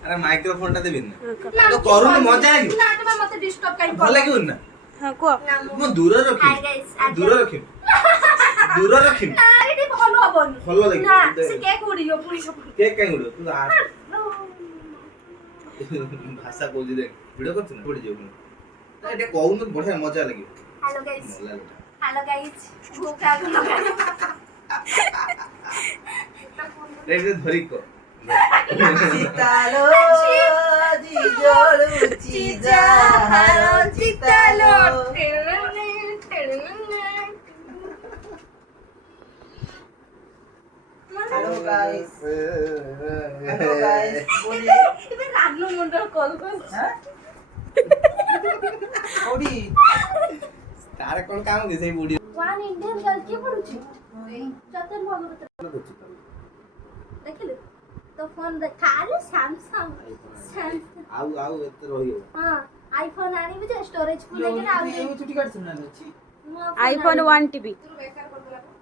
अरे माइक्रोफोन टा देबिन तो करू मजा आइ ना ना मते डिस्टर्ब काई भल लागिबन ना हां को मो दूर रखि दूर रखि अरे टी भलो हबन भलो लागि ना से केक उडियो पुरी सब केक काई उडो तू आ भाषा कोजि देख वीडियो करछ ना पडी जेउ एटे कहू न बढ़िया मजा लागि हेलो गाइस भूख लागल रे धरि को चितालो जिजोळु चिजा हारो चितालो हेलो गाइस बोलिए इबे रागलो मंडल कॉल कर ओडी तारे कोन काम के सेई बुडी वन इंडियन गर्ल के पडुची चतन भगवत देखिले तो फोन खाली सैमसंग आउ एते रहियो हां आईफोन आनी भी जे स्टोरेज फुल है ना ये छुट्टी काट सुनना अछि आईफोन 1 टीबी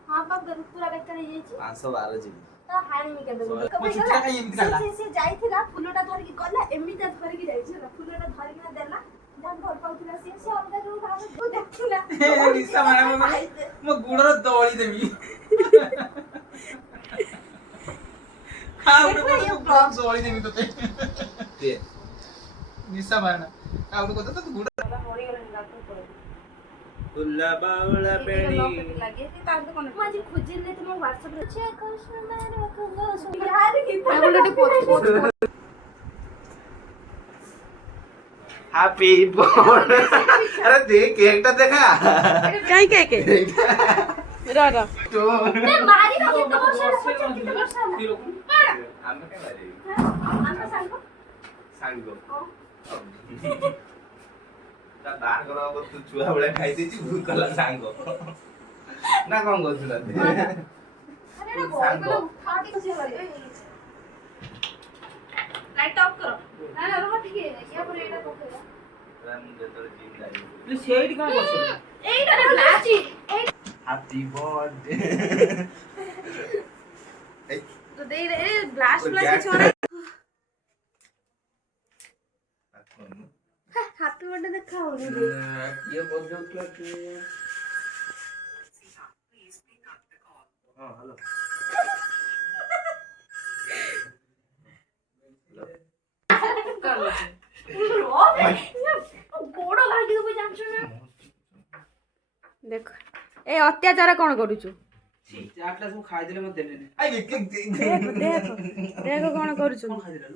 हां पा पूरा बेकार हो जाई 512 जीबी तो हानी मी के दे छुट्टी का ये निकला से जाईथिला फुलटा धर के गला एमिता धर के जाई छला फुलटा धर के ना देला जान घर पाउथिला से अलगा जो भाव को देखिला निशा मारा मो गुडर दौड़ी देबी खाऊ को ब्लॉग दौड़ी देबी तते के निशा मारा खाऊ को तो गुडर तुल्ला बावला पेणी लागे ती तार कोन माझी खुजिले तुम WhatsApp रे चेक कर सुना रखूंगा सुधार की बोलटे पोस्ट हैप्पी बर्थडे अरे देख केकटा देखा काई के रा तो मैं मारी ना कितना वर्ष हम के मारी हम सांगो ता बार करा तू छुआ बळे खाइ देछि भूख कला सांगो ना कोन गछुला अरे ना बोल को खाती कसी वाले लाइट ऑफ करो ना ना रहो ठीक है या पर एटा पकेगा राम जतर जिम लाई तू शेड का बस एटा रे लाची हैप्पी बर्थडे तो दे रे ब्लास्ट छोरा हैप्पी बर्थडे दिखाओ रे ये बोल दो क्या कि हां हेलो गोड़ भागी तो जानछ ना देख ए अत्याचार कोन करूछु चाटला सब खाइ देले मत देले आई देख कोन करूछु कोन खाइ देले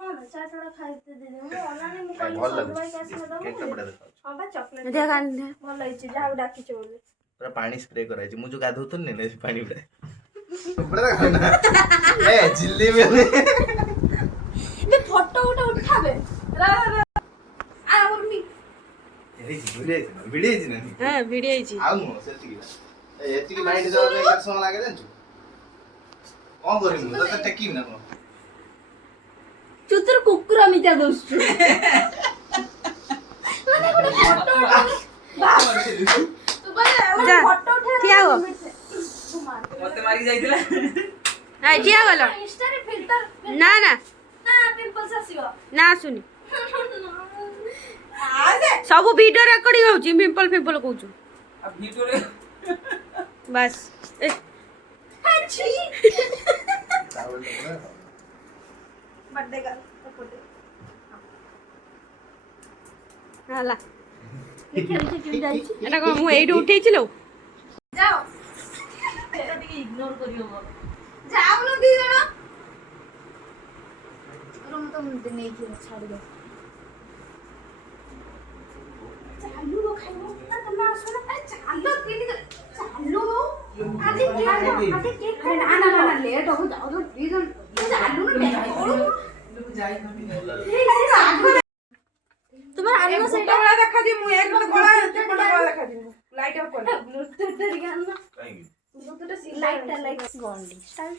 हां ना चाट थोड़ा खाइते दे दे मैं ऑनलाइन में कोई भल सब भाई कैसे लागु दो केकटा बडा देखा हां बा चॉकलेट देख आन दे भल होइछ जहा डाकी छ बोले पूरा पानी स्प्रे कराइ छ मु जो गाधो त ने पानी बडा बडा देखा ए जिल्ली में बे फोटो उठाबे रा रा आ और मी भिडियो छ नि हां वीडियो आइछि आउ न सेति एति माइंड जाउ त एक समय लागे जानछु कोन करि मु त टेकी न कोन चुतर कुकुर मिटा दोस्त माने ଗୋଟେ फोटो तू बोले जा, फोटो उठा ठिया हो। मते मारी जाइतिला आ जिया गलो इंस्टा रे फिल्टर ना ना ना पिंपल्स आसीबो ना सुनी आ दे सब वीडियो रिकॉर्डिंग होउची पिंपल पिंपल कहूछु अब वीडियो रे बस ए अच्छी चावल बर्थडे का फोटो हाला लिखे लिखे क्यों जाई छी एटा को मु एइड उठेइছিলো जाओ तेरा टिके इग्नोर करियो जाओ न दी जण रूम तो मुझे नहीं किया छोड़ दो चालू लो खाइबो ना तुम सुन अरे चालू केनी चालू आज केक ना ना ना लेट हो जाओ तो प्लीज चालू ना जाई न तुम्हारा आनो से बड़ा देखा जी मु एक बड़ा एते बड़ा देखा जी लाइट ऑफ कर ब्लूटूथ डर गया ना काई ब्लूटूथ से लाइट गोंडी स्टाइल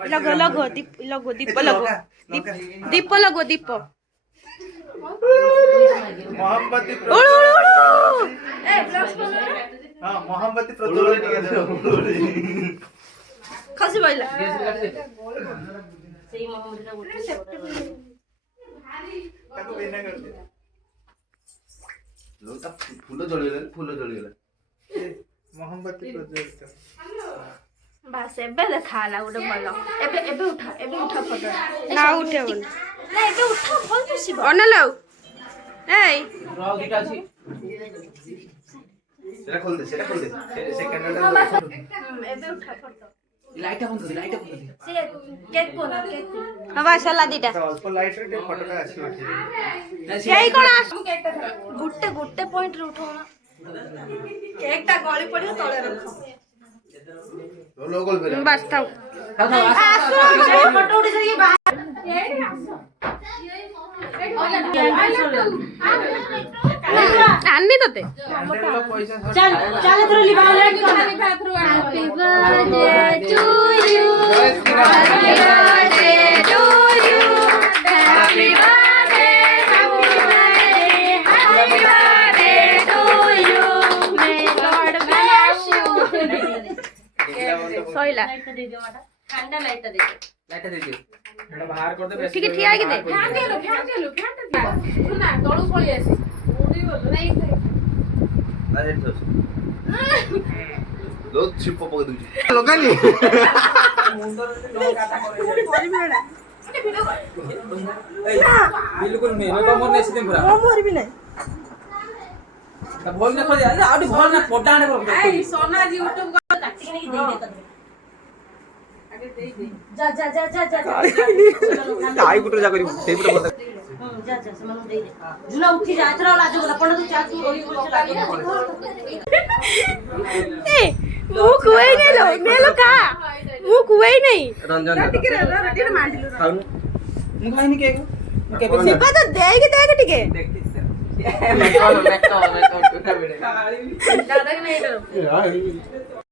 लगो लगो दीप लगो दीप लगो दीप लगो दीप मोहब्बती उड़ू उड़ू उड़ू ए ब्लॉग्स बोलो हां मोहब्बती प्रज्वलन टिके ଖସି ପଇଲା ଫୁଲ ଜଳିଗଲା ମହମବତୀ ପ୍ରୋଜେକ୍ଟ ବାସ୍ ଏବେ ଦେଖା ହେଲା ଗୋଟେ ଭଲ ଏବେ ଉଠା ଫଟୋ ନା ଉଠେଇବନି ନା ଏବେ ଉଠା ଭଲ ଦିଶିବ ଅନେଲ ଏଇ ସେଟା ଖୋଲିଦେ ସେ କ୍ୟାମେରାଟା ଏବେ ଉଠା ଫଟୋ ଲାଇଟ୍ ବନ୍ଦ କରି ସେ କେକ୍ କୋନ କେକ୍ ହଁ ବାସ୍ ହେଲା ଦିଟା ଅଳ୍ପ ଲାଇଟରେ ଟିକେ ଫଟୋଟା ଆସିବ ଠିକ ଏଇ କଣ ଗୋଟେ ପଏଣ୍ଟରେ ଉଠାଉନା କେକ୍ ଟା ଗଳି ପଡିବ ତଳେ ରଖ ଲୋଗଲ ବେଲା ବାସ୍ ଥାଉ ଫଟୋ ଉଠେଇ ସାରିକି ଆଣିନି ତତେ ଚାଲ ଏଥର ଲିଭା happy birthday to you happy birthday to you happy birthday to you may God bless you ସଇଲା ঠান্ডা লাইটটা দে ଲାଇଟ୍ ଦେଇଦିଅ ଏଟା ବାହାର କରିଦେ ବେଶୀ ଟିକେ ଠିଆ ହେଇକି ଦେ ଶୁନା ତଳୁ ପଳେଇ ଆସି ଉଡି ଗଲ ନାଇଁ ଲାଇଟ୍ ଦଉଛ ଲୋ ଛିପ ପକେଇ ଦଉଚି ଲଗାନି बिल्कुल नहीं मैं मोर नहीं सिस्टम पूरा मोर भी नहीं बोल देखो यार आउट बोल ना पोटाने बोल ए सोना जी यूट्यूब को काट के नहीं दे दे आगे दे दे जा ताई पुटर जा करी सेई पुटर बोल जा समन दे दे जुला उठी जा एथरा लाजो बोला पंडा तू चा तू रोई बोल चला ए ମୁଁ କୁଏଇ ନାଇଁ लो ନେलो ଖା ମୁଁ କୁଏଇ ନାଇଁ रंजन ଟିକେ रे मांडिलो खाऊ मु खाइनी केक केक ଶିବା ତ ଦେଇକି ଦେଖ ଟିକେ मैं कौन टूटा बिड़े दादा के नहीं करो